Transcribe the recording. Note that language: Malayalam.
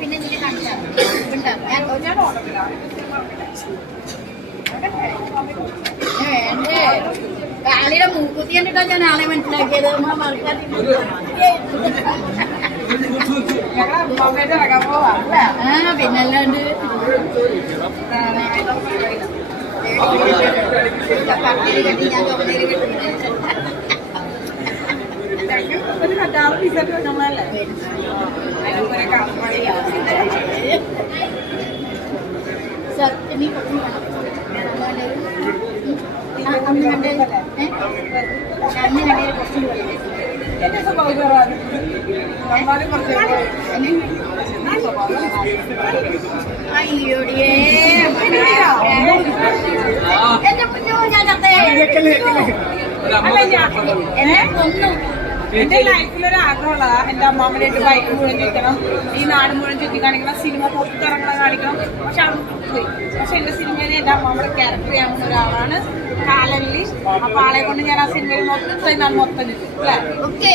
പിന്നെ കാളിയുടെ മൂക്കുത്തി കണ്ടിട്ടാ ഞാൻ ആളെ മനസ്സിലാക്കിയത്. പിന്നല്ലാണ്ട് പട്ടിരി കെട്ടി ഞാൻ തൊണ്ടയിൽ കിട്ടുന്നത് സത്യനി അയ്യോടിയേ എന്റെ കുഞ്ഞു ഞാൻ എന്റെ ലൈഫിലൊരു ആഗ്രഹമുള്ളതാ എന്റെ അമ്മാമ്മയുടെ ബൈക്ക് മുഴുവൻ ചുറ്റണം, ഈ നാട് മുഴുവൻ ചുറ്റി കാണിക്കണം, സിനിമ പുറത്തിറങ്ങണം കാണിക്കണം. പക്ഷെ അത് പോയി. പക്ഷെ എന്റെ സിനിമയിൽ എന്റെ അമ്മാമ്മയുടെ ക്യാരക്ടർ ചെയ്യാവുന്ന ഒരാളാണ് കാലല്ലി. അപ്പൊ ആളെ കൊണ്ട് ഞാൻ ആ സിനിമയിൽ മൊത്തം ചുറ്റും അല്ലേ. ഓക്കെ